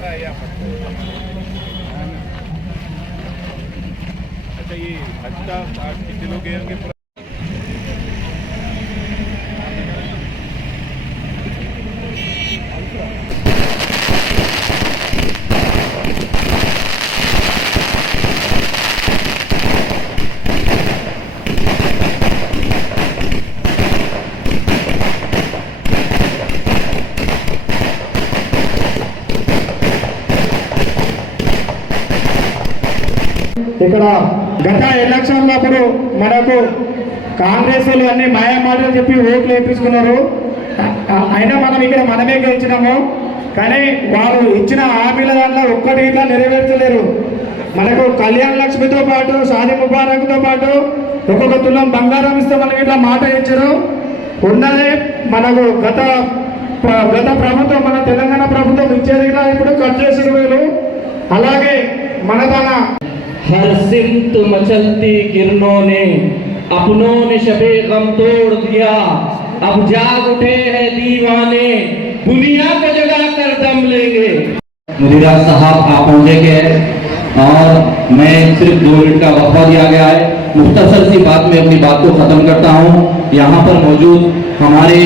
अच्छा ये अच्छा आज कितने लोग गए होंगे? ఇక్కడ గత ఎలక్షన్లప్పుడు మనకు కాంగ్రెస్ వాళ్ళు అన్ని మాయా మాటలు చెప్పి ఓట్లు వేయించుకున్నారు. అయినా మనం ఇక్కడ మనమే గెలిచినాము. కానీ వాళ్ళు ఇచ్చిన హామీల దాంట్లో ఒక్కటి ఇట్లా నెరవేర్చలేరు. మనకు కళ్యాణ లక్ష్మితో పాటు షాదీ ముబారక్తో పాటు ఒక్కొక్క తులం బంగారం ఇస్తే మనకి ఇట్లా మాట ఇచ్చారు. ఉన్నదే మనకు గత ప్రభుత్వం మన తెలంగాణ ప్రభుత్వం ఇచ్చేది కూడా ఇప్పుడు కట్ చేసిన వేలు. అలాగే మన తన हर सिमत मचलती किरणों ने अपनों ने शबे गम तोड़ दिया, अब जाग उठे हैं दीवाने दुनिया को जगा कर दम लेंगे। मुदीरा साहब आप पहुंचे के और मैं सिर्फ 2 मिनट का वक्फा दिया गया है। मुख्तसर सी बात में अपनी बात को खत्म करता हूं। यहाँ पर मौजूद हमारे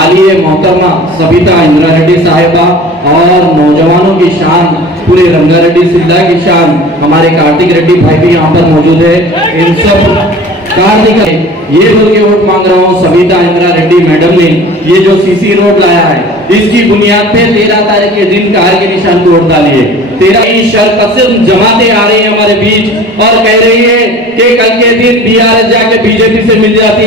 आलिए मोहतरमा सबिता इंदिरा रेड्डी साहिबा और नौजवानों की शान पूरे रंगारेड्डी जिला की शान हमारे कार्तिक रेड्डी भाई भी यहाँ पर मौजूद है। इन सब कार्तिक ये बोल के वोट मांग रहा हूँ सबिता इंदिरा रेड्डी मैडम ने ये जो सीसी रोड लाया है इसकी बुनियाद पे 13 तारीख के दिन कार के निशान को वोट डालिए। 13 शर्कसिम जमाते आ रही है हमारे बीच और कह रही है कि कल के दिन बीआरएस जाके बीजेपी से मिल जाती।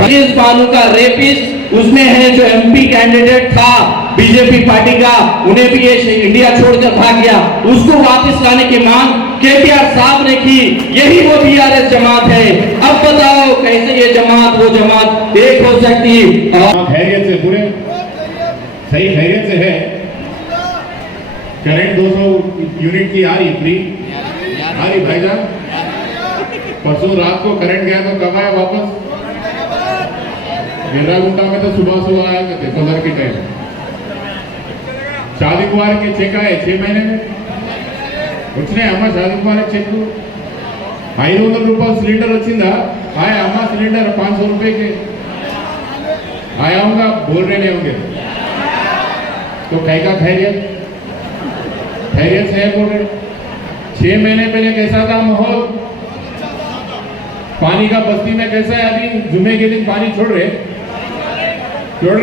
भगीश बानू का रेपिस्ट उसमें है जो एमपी कैंडिडेट था बीजेपी पार्टी का, उन्हें भी ये इंडिया छोड़कर भाग गया, उसको वापस लाने की मांग केटीआर साहब ने की। यही वो बीआरएस जमात है। अब बताओ कैसे ये जमात वो जमात एक हो सकती? खैरियत से पूरे सही खैरियत से है। करंट 200 यूनिट की आ रही फ्री आ रही भाईजान। परसों रात को करंट गया तो कब आया वापस? 11 घंटा में तो सुबह आया करते फजर के टाइम। शादी कुमार के चेक आए 6 महीने में उसने अम्मा शादी कुमार चेक 500 रूपये सिलेंडर వచ్చిందా? आया अम्मा सिलेंडर 500 रुपए के आया होगा, बोल रहे नहीं होंगे तो कहीं का खैरियत से है बोल रहे। 6 महीने पहले कैसा था माहौल? पानी का बस्ती में कैसा है अभी? जुमे के दिन पानी छोड़ रहे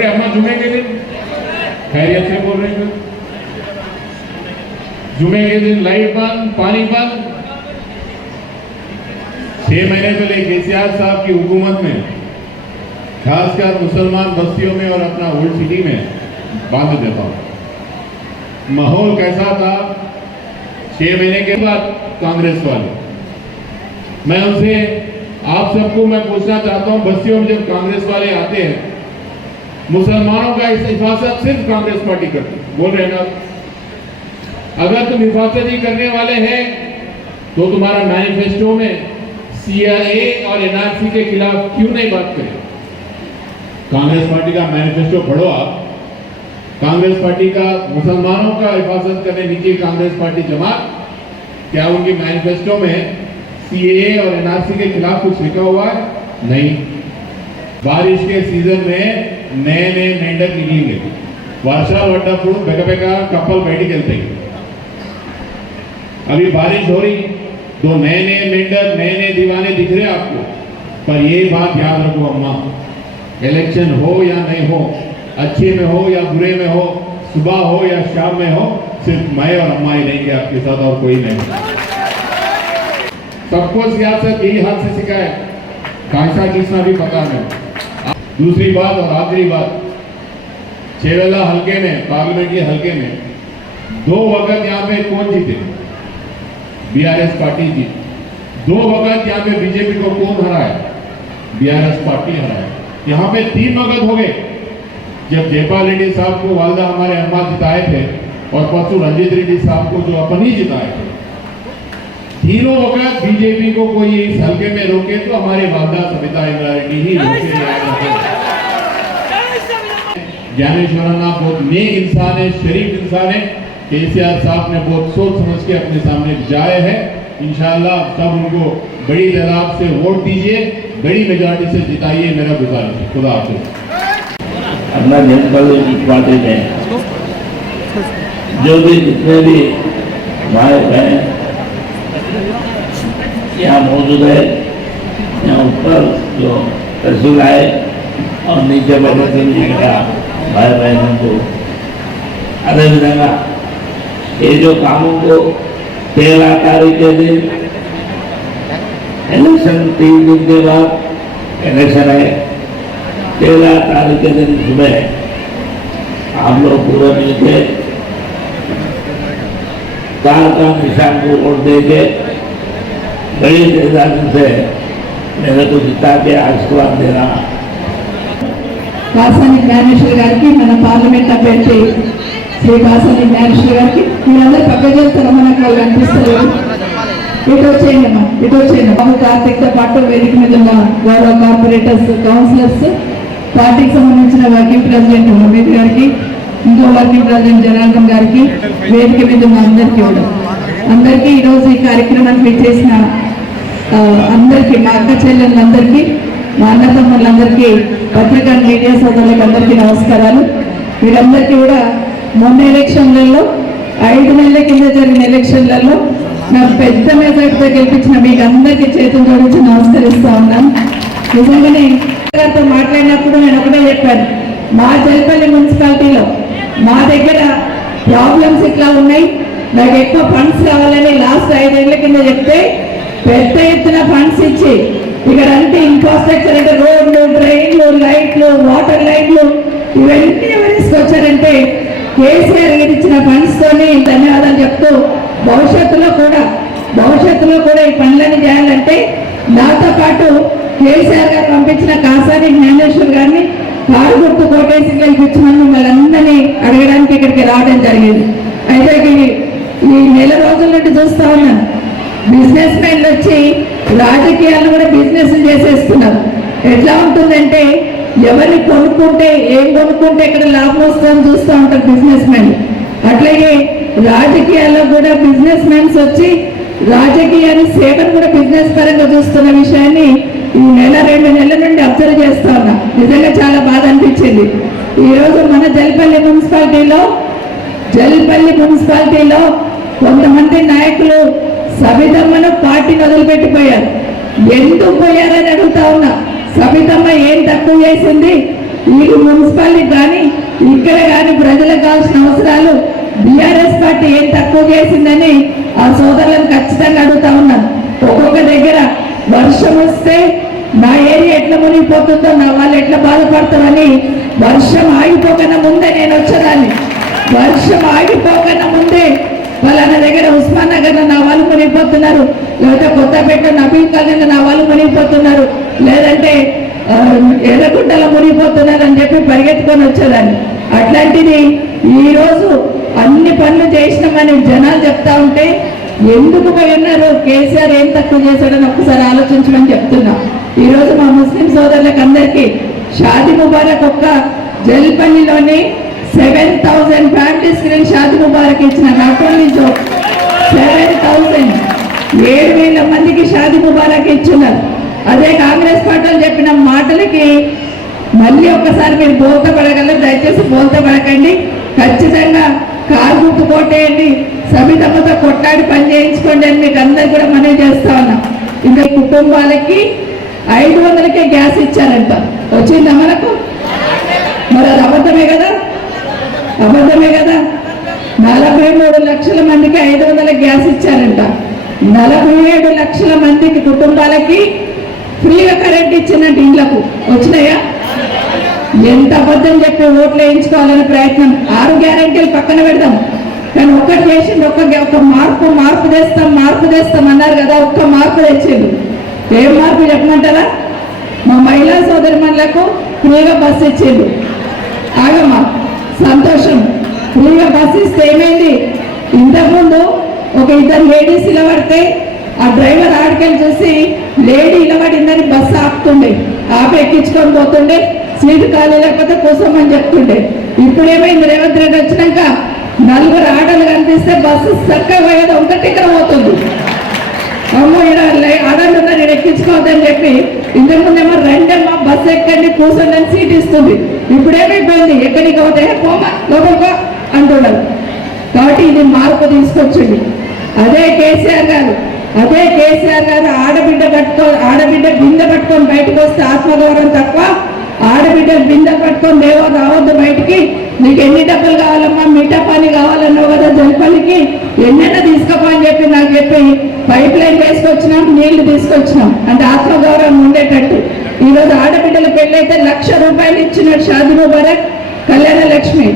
अम्मा, जुमे के दिन खैरियत से बोल रहे हैं। जुमे के दिन लाइट बंद, पानी बंद। 6 महीने पहले केसीआर साहब की हुकूमत में खासकर मुसलमान बस्तियों में और अपना ओल्ड सिटी में बांध देता हूं। माहौल कैसा था? 6 महीने के बाद कांग्रेस वाले, मैं उनसे आप सबको मैं पूछना चाहता हूं, बस्तियों में जब कांग्रेस वाले आते हैं मुसलमानों का हिफाजत सिर्फ कांग्रेस पार्टी करती, बोल रहे ना? अगर तुम हिफाजत ही करने वाले हैं तो तुम्हारा मैनिफेस्टो में सीएए और एनआरसी के खिलाफ क्यों नहीं बात करें? कांग्रेस पार्टी का मैनिफेस्टो पढ़ो आप। कांग्रेस पार्टी का मुसलमानों का हिफाजत करने निकली कांग्रेस पार्टी जमात, क्या उनकी मैनिफेस्टो में सीएए और एनआरसी के खिलाफ कुछ लिखा हुआ है? नहीं। बारिश के सीजन में नए मेंढक निकलेंगे, वर्षा पड़ून बेका कपल बैठी चलते। अभी बारिश हो रही, 2 नए मेंढक नए दीवाने दिख रहे आपको। पर ये बात याद रखो अम्मा, इलेक्शन हो या नहीं हो, अच्छे में हो या बुरे में हो, सुबह हो या शाम में हो, सिर्फ मैं और अम्मा ही रहेंगे आपके साथ और कोई नहीं। सबको सियासत यही हाथ से सिखाए, कांसा खींचना भी पता है। दूसरी बात और आखिरी बात, छेवेला हल्के में, पार्लियामेंट्री हल्के में 2 वक्त यहाँ पे कौन जीते? बीआरएस पार्टी जीती। 2 वक्त यहाँ पे बीजेपी को कौन हराया? बीआरएस पार्टी हराया। यहाँ पे 3 वक्त हो गए जब जयपाल रेड्डी साहब को वालदा हमारे अम्मा जिताए थे और परसों रंजीत रेड्डी साहब को जो अपन ही जिताए थे। तीनों वक्त बीजेपी को कोई इस हल्के में रोके तो हमारे वालदा सबिता इंदिरा रेड्डी ही रोके। ज्ञानेश्वरन्ना बहुत नेक इंसान है, शरीफ इंसान है, केसीआर साहब ने बहुत सोच समझ के अपने सामने जाए हैं। इंशाअल्लाह सब उनको बड़ी तादाद से वोट दीजिए, बड़ी मेजॉरिटी से जिताइए, मेरा गुजारिश है। खुदा हाफिज। अपना जनपद पार्टी में जो भी जितने भी भाई बहन यहाँ मौजूद है, यहाँ ऊपर जो तहसील आए और नीचे बैठे भाई बहनों को अदे विधंगा ये जो कामों को 13 तारीख के दिन इलेक्शन 3 दिन के बाद इलेक्शन है। 13 तारीख के दिन सुबह आप लोग पूरा मिलके कार का निशान को वोट दे के बड़ी तादाद से मेरे को जिता के आशीर्वाद देना। కాసాని జ్ఞానేశ్వర్ గారికి మన పార్లమెంట్ అభ్యర్థి శ్రీ కాసాని జ్ఞానేశ్వర్ గారికి మీరందరూ పక్క చేస్తారా? మనకు వాళ్ళు అనిపిస్తలేదు. ఇటు వచ్చేయండి, ఇటు వచ్చేయండి. బాబు కార్తీక్తో పాటు వేదిక మీద ఉన్న గౌరవ కార్పొరేటర్స్, కౌన్సిలర్స్, పార్టీకి సంబంధించిన వర్కింగ్ ప్రెసిడెంట్ హమీద్ గారికి, ఇంకో వర్కింగ్ ప్రెసిడెంట్ జనార్దన్ గారికి, వేదిక మీద ఉన్న అందరికీ కూడా అందరికీ ఈరోజు ఈ కార్యక్రమానికి చేసిన అందరికీ, మా అక్క చెల్లెళ్ళందరికీ, మా అన్నతమ్ములందరికీ, పత్రికా మీడియా సోదరులకు అందరికీ నమస్కారాలు. వీరందరికీ కూడా మొన్న ఎలక్షన్లలో 5 నెలల కింద జరిగిన ఎలక్షన్లలో నాకు పెద్ద మెజార్టీతో గెలిపించిన మీకు అందరికీ చేతులు జోడించి నమస్కరిస్తా ఉన్నాను. నిజంగానే గారితో మాట్లాడినప్పుడు నేను ఒకటే చెప్పాను, మా జల్పల్లి మున్సిపాలిటీలో మా దగ్గర ప్రాబ్లమ్స్ ఇట్లా ఉన్నాయి, నాకు ఎక్కువ ఫండ్స్ కావాలని లాస్ట్ 5 ఏళ్ల కింద చెప్తే పెద్ద ఎత్తున ఫండ్స్ ఇచ్చి ఇక్కడ అంటే ఇన్ఫ్రాస్ట్రక్చర్ అంటే రోడ్లు, డ్రైన్లు, లైట్లు, వాటర్ లైట్లు ఇవన్నీ ఎవరు తీసుకొచ్చారంటే కేసీఆర్ గారు ఇచ్చిన ఫండ్స్ తోని ధన్యవాదాలు చెప్తూ భవిష్యత్తులో కూడా ఈ పనులను చేయాలంటే నాతో పాటు కేసీఆర్ గారు పంపించిన కాసాని జ్ఞానేశ్వర్ గారిని కారు గుర్తు కోటేసి గెలిపించమని మిమ్మల్ని అందరినీ అడగడానికి ఇక్కడికి రావడం జరిగింది. అయితే ఈ నెల రోజుల నుండి చూస్తా ఉన్నాను, బిజినెస్ మెన్లు వచ్చి రాజకీయాలు కూడా బిజినెస్ చేసేస్తున్నారు. ఎట్లా ఉంటుందంటే ఎవరిని కొనుక్కుంటే ఏం కొనుక్కుంటే ఇక్కడ లాభం వస్తుందని చూస్తూ ఉంటారు బిజినెస్ మెన్. అట్లాగే రాజకీయాల్లో కూడా బిజినెస్ మెన్స్ వచ్చి రాజకీయాన్ని సేవను కూడా బిజినెస్ పరంగా చూస్తున్న విషయాన్ని ఈ నెల 2 నెలల నుండి అబ్జర్వ్ చేస్తా ఉన్నా. నిజంగా చాలా బాధ అనిపించింది. ఈరోజు మన జల్పల్లి మున్సిపాలిటీలో కొంతమంది నాయకులు సబితమ్మను పార్టీని వదిలిపెట్టిపోయారు. ఎందుకు పోయారని అడుగుతా ఉన్నా. సబితమ్మ ఏం తక్కువ చేసింది? ఈ మున్సిపాలిటీ కానీ ఇక్కడ కానీ ప్రజలకు కావాల్సిన అవసరాలు బీఆర్ఎస్ పార్టీ ఏం తక్కువ చేసిందని ఆ సోదరులను ఖచ్చితంగా అడుగుతా ఉన్నాను. ఒక్కొక్క దగ్గర వర్షం వస్తే నా ఏరియా ఎట్లా మునిగిపోతుందో, నా వాళ్ళు ఎట్లా బాధపడతారని వర్షం ఆగిపోకన్నా ముందే నేను వచ్చేదాన్ని. వర్షం ఆగిపోకన్నా ముందే వాళ్ళ దగ్గర ఉస్మాన్ నగర్ నా వాళ్ళు మునిగిపోతున్నారు, లేకపోతే కొత్తపేట నబీల్ కాలనీ నా వాళ్ళు మునిగిపోతున్నారు, లేదంటే ఎర్రగుంటలో మునిగిపోతున్నారు అని చెప్పి పరిగెత్తుకొని వచ్చేదాన్ని. అట్లాంటిది ఈరోజు అన్ని పనులు చేసినామని జనాలు చెప్తా ఉంటే ఎందుకు పోయి ఉన్నారు? కేసీఆర్ ఏం తక్కువ చేశాడని ఒక్కసారి ఆలోచించమని చెప్తున్నా. ఈరోజు మా ముస్లిం సోదరులకు అందరికీ షాదీ ముబారక్ ఒక్క జల్పల్లిలోని 7,000 ఫ్యామిలీస్ కి షాదీ ముబారక్ ఇచ్చిన. నాట్ ఓన్లీ 7,000 7,000 మందికి షాదీ ముబారక్ ఇచ్చున్నారు. అదే కాంగ్రెస్ పార్టీలు చెప్పిన మాటలకి మళ్ళీ ఒక్కసారి మీరు బోల్తపడగలరు. దయచేసి బోల్తపడకండి. ఖచ్చితంగా కారు గుర్తు కొట్టేయండి, సబితమ్మతో కొట్టాడి పని చేయించుకోండి అని మీకు అందరు కూడా మనవి చేస్తా ఉన్నా. ఇంకా కుటుంబాలకి 500కే గ్యాస్ ఇచ్చారంట. వచ్చిందా మనకు? మరి అది అబద్ధమే కదా? 43 లక్షల మందికి 500 గ్యాస్ ఇచ్చారంట. 47 లక్షల మందికి కుటుంబాలకి ఫ్రీగా కరెంట్ ఇచ్చినట్టు ఇండ్లకు వచ్చినాయా? ఎంత అబద్ధం చెప్పి ఓట్లు వేయించుకోవాలనే ప్రయత్నం. 6 గ్యారెంటీలు పక్కన పెడదాం, కానీ ఒక్కటి చేసింది. ఒక మార్పు తెస్తాం అన్నారు కదా, ఒక్క మార్పు తెచ్చిండు. ఏం మార్పు చెప్పమంటారా? మా మహిళా సోదరిమణులకు ఫ్రీగా బస్సు ఇచ్చిండు. ఆగమ్మా, సంతోషం. ఫ్రీగా బస్సు ఇస్తే ఏమైంది? ఇంతకుముందు ఒక 2 లేడీస్ ఇలబడితే ఆ డ్రైవర్ ఆడికెళ్ళి చూసి లేడీ ఇలబడిందని బస్సు ఆపుతుండే, ఆపి ఎక్కించుకొని పోతుండే, సీటు ఖాళీ లేకపోతే కూర్చోమని చెప్తుండే. ఇప్పుడు ఏమైంది? రేవంత్ రెడ్డి వచ్చినాక నలుగురు ఆటలు కనిపిస్తే బస్సు చక్కగా పోయేది ఒకటి ఇక్కడ పోతుంది. అమ్మో ఇక్కడ ఆడలు ఉన్నారు ఇక్కడ ఎక్కించుకోవద్దని చెప్పి ఇంతకుముందేమో రెండేమో బస్సు ఎక్కండి కూర్చొని సీట్ ఇస్తుంది. ఇప్పుడేమైపోయింది ఎక్కడికి పోతే పోమా లోపలికో అంటున్నారు. కాబట్టి ఇది మార్పు తీసుకొచ్చింది. అదే కేసీఆర్ గారు ఆడబిడ్డ బిందె పట్టుకొని బయటకు వస్తే ఆత్మగౌరవం తక్కువ, ఆడబిడ్డ బిందె పట్టుకొని రావద్దు బయటికి, నీకు ఎన్ని డబ్బులు కావాలమ్మా మీఠా పానీ కావాలన్నావు కదా జల్పల్లికి ఎన్నైనా తీసుకోపో అని చెప్పి నాకు చెప్పి పైప్ లైన్ తీసుకొచ్చినాం, నీళ్లు తీసుకొచ్చినాం. అంటే ఆత్మగౌరవం ఉండేటట్టు ఈరోజు ఆడబిడ్డల పెళ్ళైతే ₹1,00,000 ఇచ్చినాడు షాదీ ముబారక్ కళ్యాణ లక్ష్మి.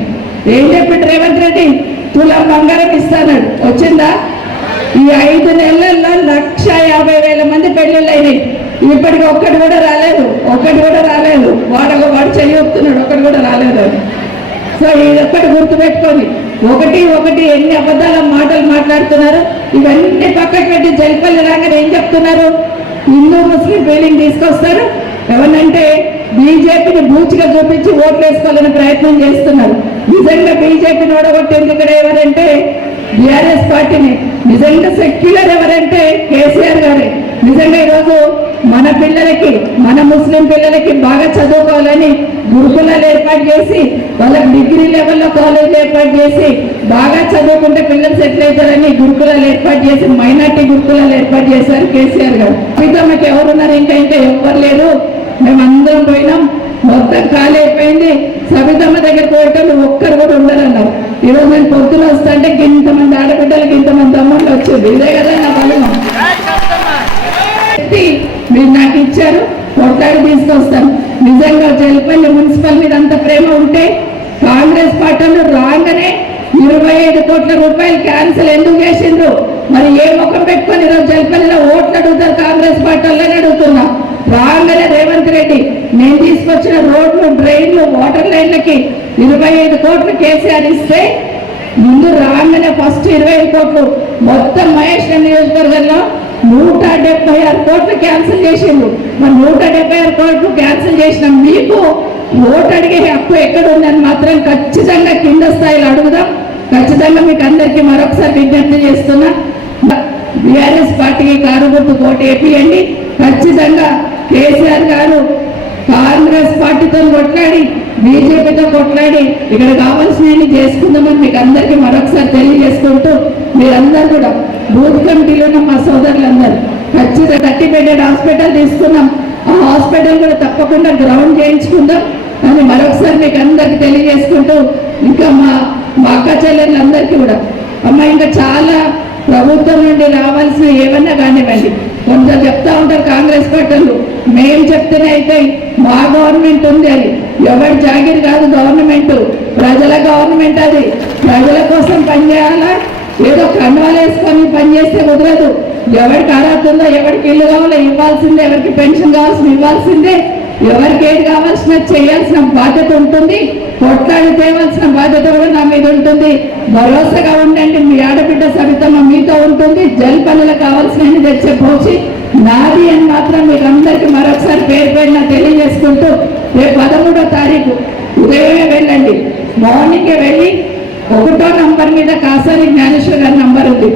ఏం చెప్పాడు రేవంత్ రెడ్డి? తులం బంగారం ఇస్తాడు. వచ్చిందా? ఈ 5 నెలల్లో 1,50,000 మంది పెళ్ళిళ్ళు అయినాయి. ఇప్పటికి ఒక్కటి కూడా రాలేదు. వాడు చెయ్యొస్తున్నాడు, ఒక్కటి కూడా రాలేదు. సో ఇది ఒక్కటి గుర్తుపెట్టుకొని ఒకటి ఎన్ని అబద్ధాల మాటలు మాట్లాడుతున్నారు. ఇవన్నీ పక్కకు పెట్టి జల్పల్లి రాగానే ఏం చెప్తున్నారు? హిందూ ముస్లిం ఫీలింగ్ తీసుకొస్తారు. ఎవరంటే బీజేపీని బూచిగా చూపించి ఓట్లు వేసుకోవాలని ప్రయత్నం చేస్తున్నారు. నిజంగా బీజేపీని ఓడగొట్టింది ఇక్కడ ఎవరంటే బీఆర్ఎస్ పార్టీని. నిజంగా సెక్యులర్ ఎవరంటే కేసీఆర్ గారే. నిజంగా ఈరోజు మన పిల్లలకి, మన ముస్లిం పిల్లలకి బాగా చదువుకోవాలని గురుకులాలు ఏర్పాటు చేసి, వాళ్ళకి డిగ్రీ లెవెల్లో కాలేజ్ ఏర్పాటు చేసి, బాగా చదువుకుంటే పిల్లలు సెటిల్ అవుతారని గురుకులాలు ఏర్పాటు చేసి, మైనార్టీ గురుకులాలు ఏర్పాటు చేశారు కేసీఆర్ గారు. సబితమ్మకి ఎవరున్నారు? ఇంకా ఎవ్వరు లేరు. మేమందరం పోయినాం, మొత్తం ఖాళీ అయిపోయింది. సబితమ్మ దగ్గర పోయేటోళ్ళు ఒక్కరు కూడా ఉండరన్నారు. ఈరోజు నేను పొద్దున వస్తా అంటే ఇంతమంది ఆడబిడ్డలకి ఇంతమంది అమ్మలు వచ్చింది. ఇదే కదా నా బలం. మీరు నాకు ఇచ్చారు, కొట్లాడి తీసుకొస్తాను. నిజంగా జల్పల్లి మున్సిపల్ మీద అంత ప్రేమ ఉంటే కాంగ్రెస్ పార్టీలు రాగానే ₹25 కోట్ల క్యాన్సిల్ ఎందుకు చేసిండ్రు? మరి ఏ ముఖం పెట్టుకొని ఈరోజు జల్పల్లిలో ఓట్లు అడుగుతారు? కాంగ్రెస్ పార్టీలోనే అడుగుతున్నా. రాగానే రేవంత్ రెడ్డి నేను తీసుకొచ్చిన రోడ్లు, డ్రైన్లు, వాటర్ లైన్లకి 25 కోట్లు కేసీఆర్ ఇస్తే ముందు రాగానే ఫస్ట్ 25 కోట్లు మొత్తం మహేష్ నియోజకవర్గంలో 176 కోట్లు క్యాన్సిల్ చేసిండు. మరి 176 కోట్లు క్యాన్సిల్ చేసిన మీకు ఓటు అడిగే హక్కు ఎక్కడ ఉందని మాత్రం ఖచ్చితంగా కింద స్థాయిలో అడుగుదాం. ఖచ్చితంగా మీకు అందరికీ మరొకసారి విజ్ఞప్తి చేస్తున్నా, బీఆర్ఎస్ పార్టీకి కారు గుర్తు ఓటు వేపియండి. ఖచ్చితంగా కేసీఆర్ గారు కాంగ్రెస్ పార్టీతో కొట్లాడి, బీజేపీతో కొట్లాడి ఇక్కడ కావాల్సినవి చేసుకుందామని మీకు అందరికీ మరొకసారి తెలియజేసుకుంటూ, మీరందరూ కూడా బూత్ కమిటీలో ఉన్న మా సోదరులందరూ ఖచ్చితంగా 30 బెడెడ్ హాస్పిటల్ తీసుకున్నాం. ఆ హాస్పిటల్ కూడా తప్పకుండా గ్రౌండ్ చేయించుకుందాం అని మరొకసారి మీకు అందరికి తెలియజేసుకుంటూ, ఇంకా మా అక్క చెల్లెళ్ళందరికీ కూడా అమ్మ ఇంకా చాలా ప్రభుత్వం నుండి రావాల్సిన ఏమన్నా కానివ్వండి. కొంచెం చెప్తా ఉంటారు కాంగ్రెస్ పార్టీలు, మేము చెప్తేనే అయితే మా గవర్నమెంట్ ఉంది అని. ఎవరి జాగిరి కాదు గవర్నమెంట్, ప్రజల గవర్నమెంట్. అది ప్రజల కోసం పనిచేయాలా, ఏదో కండవాలు వేసుకొని పనిచేస్తే కుదరదు. ఎవరికి అర్హత ఉందో, ఎవరికి ఇల్లు కావాలో ఇవ్వాల్సిందే, ఎవరికి పెన్షన్ కావాల్సిన ఇవ్వాల్సిందే, ఎవరికి ఏది కావాల్సిన చేయాల్సిన బాధ్యత ఉంటుంది. కొట్లాడి తేవాల్సిన బాధ్యత కూడా నా మీద ఉంటుంది. భరోసాగా ఉండండి, మీ ఆడబిడ్డ సబితమ్మ మీతో ఉంటుంది. జల్పల్లిలకు కావాల్సిన తెచ్చే పోచి నాది అని మాత్రం మీకు అందరికీ మరొకసారి పేరు పేరున తెలియజేసుకుంటూ, రేపు 13వ తారీఖు ఉదయమే వెళ్ళండి. మార్నింగే వెళ్ళి 1వ నంబర్ మీద కాసారి జ్ఞానేశ్వర్ గారి నంబర్ ఉంది.